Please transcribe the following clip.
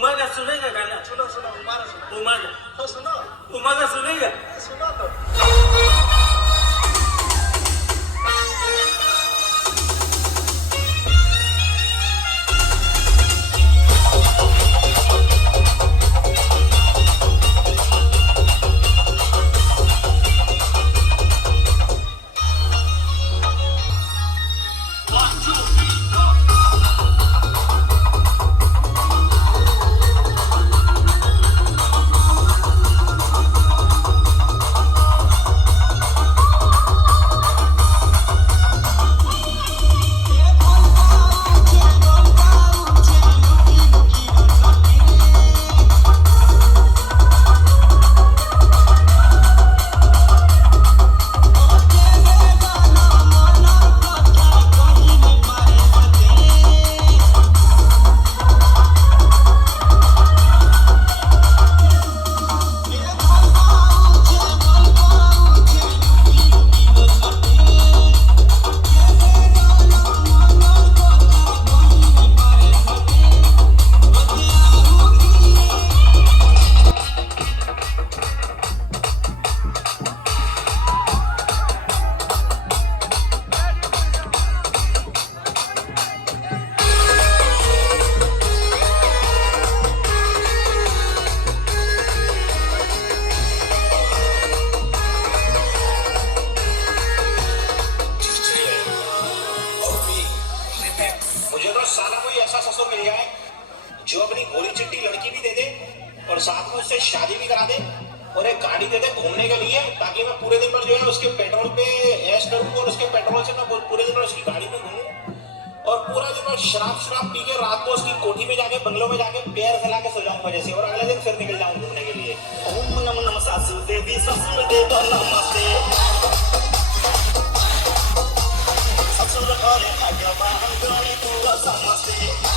उमागा सुनेगा गाना? सुनो सुनो उमारा सुनो उमागा तो सुनो उमागा सुनेगा? सुनो तो मुझे तो साला कोई ऐसा ससुर मिल जाए जो अपनी गोरी चिट्टी लड़की भी दे दे और साथ में उससे शादी भी करा दे और एक गाड़ी दे दे घूमने के लिए, ताकि मैं पूरे दिन भर जो है उसके पेट्रोल पे ऐश करूं और उसके पेट्रोल से मैं पूरे दिन भर उसकी गाड़ी में घूमूं और पूरा दिन भर शराब पी के रात को उसकी कोठी में जाके बंगलों में जाके पैर फैला के सो जाऊं मजे से और अगले दिन फिर निकल जाऊं घूमने के लिए। ओम नमः नमः सासु देवी ससुर देव नमस्ते ससुर घरे भगवान गणी तू समस्ते।